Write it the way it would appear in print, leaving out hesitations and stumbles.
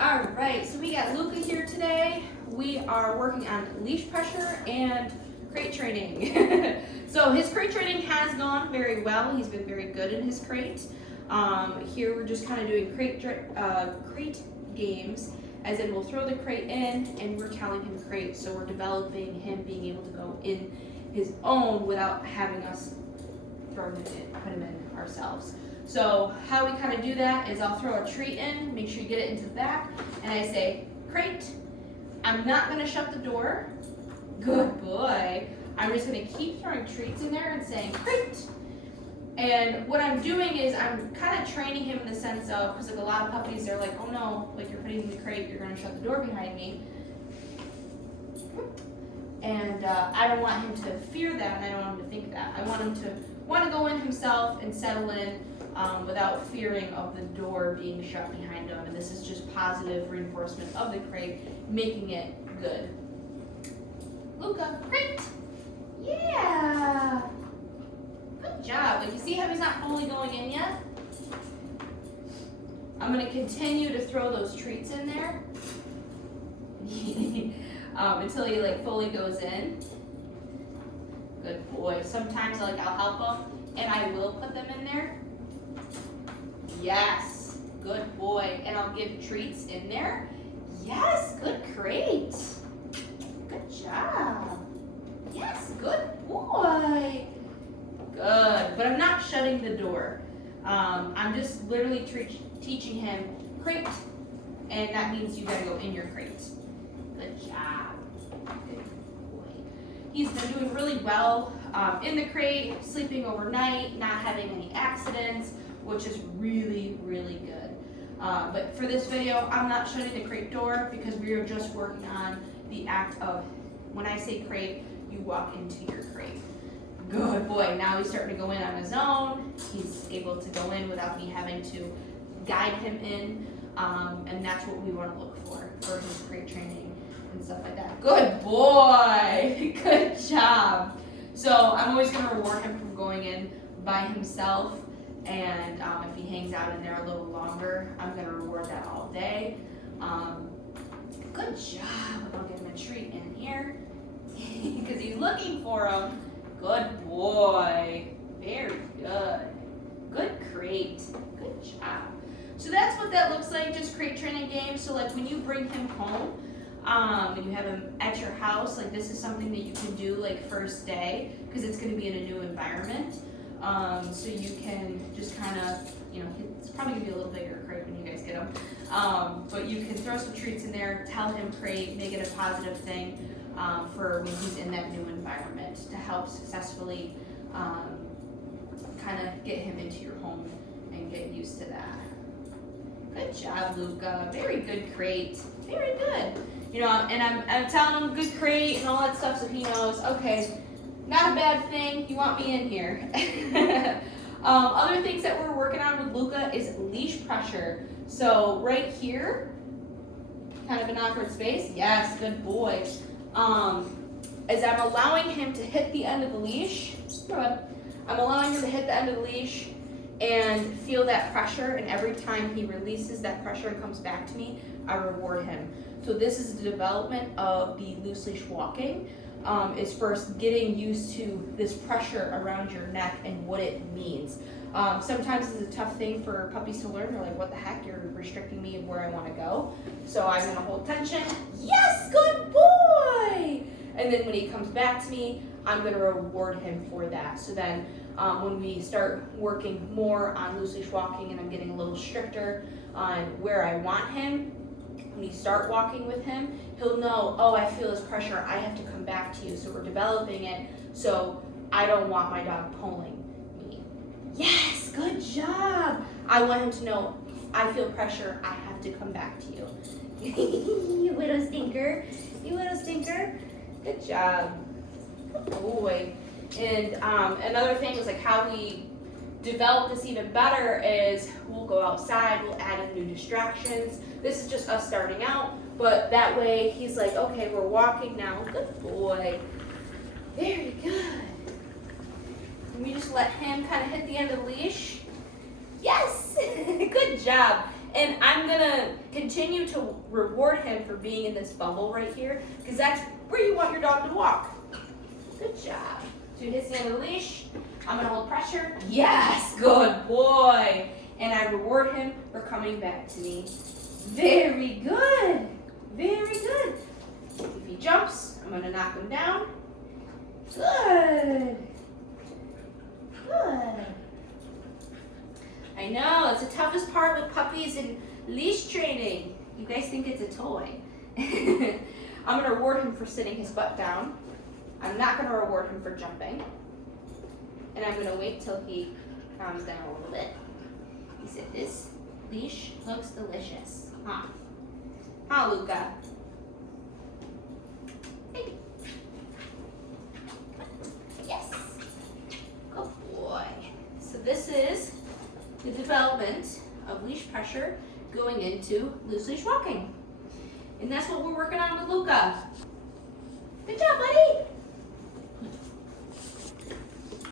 All right, so we got Luca here today. We are working on leash pressure and crate training. So his crate training has gone very well. He's been very good in his crate. Here we're just kind of doing crate games, as in we'll throw the crate in and we're telling him crate. So we're developing him being able to go in his own without having us throw him in, put him in ourselves. So how we kind of do that is I'll throw a treat in, make sure you get it into the back, and I say, crate. I'm not gonna shut the door. Good boy. I'm just gonna keep throwing treats in there and saying, crate. And what I'm doing is I'm kind of training him in the sense of, because like a lot of puppies, they're like, oh no, like you're putting in the crate, you're gonna shut the door behind me. And I don't want him to fear that, and I don't want him to think that. I want him to want to go in himself and settle in without fearing of the door being shut behind him. And this is just positive reinforcement of the crate, making it good. Luca, crate! Yeah! Good job. Like, you see how he's not fully going in yet? I'm going to continue to throw those treats in there until he like fully goes in. Good boy. Sometimes I'll help him and I will put them in there. Yes, good boy. And I'll give treats in there. Yes, good crate. Good job. Yes, good boy. Good, but I'm not shutting the door. I'm just literally teaching him crate, and that means you gotta go in your crate. Good job. Good boy. He's been doing really well in the crate, sleeping overnight, not having any accidents, which is really, really good. But for this video, I'm not shutting the crate door because we are just working on the act of, when I say crate, you walk into your crate. Good boy. Now he's starting to go in on his own. He's able to go in without me having to guide him in. And that's what we want to look for his crate training and stuff like that. Good boy. Good job. So I'm always going to reward him from going in by himself. And if he hangs out in there a little longer, I'm going to reward that all day. Good job. I'll give him a treat in here because he's looking for him. Good boy. Very good. Good crate. Good job. So that's what that looks like, just crate training games. So like when you bring him home and you have him at your house, like this is something that you can do like first day because it's going to be in a new environment. So you can just kind of, it's probably going to be a little bigger crate when you guys get him. But you can throw some treats in there, tell him crate, make it a positive thing. For when he's in that new environment to help successfully kind of get him into your home and get used to that. Good job, Luca. Very good crate. Very good. And I'm telling him good crate and all that stuff so he knows, okay, not a bad thing. You want me in here. Other things that we're working on with Luca is leash pressure. So right here, kind of an awkward space. Yes, good boy. As I'm allowing him to hit the end of the leash, I'm allowing him to hit the end of the leash and feel that pressure, and every time he releases that pressure and comes back to me, I reward him. So this is the development of the loose leash walking, is first getting used to this pressure around your neck and what it means. Sometimes it's a tough thing for puppies to learn. They're like, what the heck, you're restricting me of where I want to go. So I'm going to hold tension. Yes, good boy! And then when he comes back to me, I'm going to reward him for that. So then when we start working more on loose leash walking and I'm getting a little stricter on where I want him, when you start walking with him, he'll know, oh, I feel this pressure, I have to come back to you. So we're developing it so I don't want my dog pulling me. Yes, good job. I want him to know, I feel pressure, I have to come back to you. You little stinker. You little stinker. Good job. Good boy. And another thing was like how we develop this even better is we'll go outside, we'll add in new distractions. This is just us starting out, but that way he's like, okay, we're walking now. Good boy. Very good. And we just let him kind of hit the end of the leash. Yes, good job. And I'm gonna continue to reward him for being in this bubble right here, because that's where you want your dog to walk. Good job. So he hits the end of the leash. I'm gonna hold pressure. Yes, good boy. And I reward him for coming back to me. Very good. Very good. If he jumps, I'm gonna knock him down. Good. Good. I know, it's the toughest part with puppies and leash training. You guys think it's a toy. I'm gonna reward him for sitting his butt down. I'm not gonna reward him for jumping. And I'm gonna wait till he calms down a little bit. He said, this leash looks delicious. Huh? Huh, Luca? Hey. Yes. Good boy. So this is the development of leash pressure going into loose leash walking. And that's what we're working on with Luca. Good job, buddy.